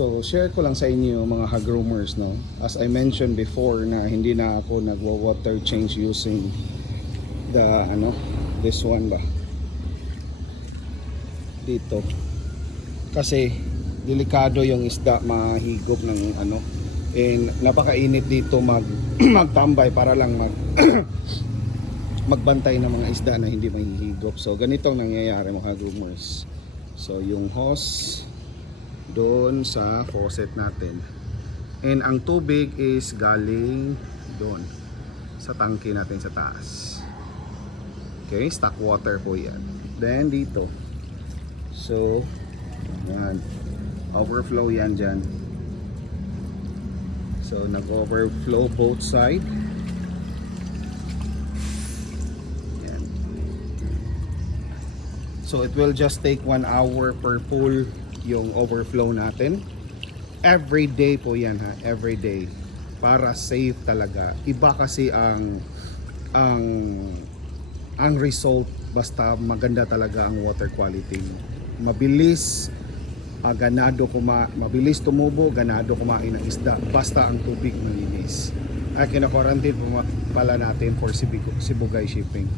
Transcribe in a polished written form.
So share ko lang sa inyo mga hagroomers, no. As I mentioned before na hindi na ako nagwa-water change using the this one ba dito. Kasi delikado yung isda mahigop ng and napakainit dito magtambay para lang magbantay ng mga isda na hindi mahihigop. So ganito ang nangyayari mga hagroomers. So yung hose doon sa faucet natin, and ang tubig is galing doon sa tangke natin sa taas. Okay, stock water po yan. Then dito, so yan, overflow yan dyan. So nag-overflow both side. Yan. So it will just take 1 hour per pool yung overflow natin. Every day po yan ha, every day, para safe talaga. Iba kasi ang result basta maganda talaga ang water quality. Mabilis mabilis tumubo, ganado kumain ng isda basta ang tubig malinis. Ay kinakwarantine po pala natin for Sibugay Shipping.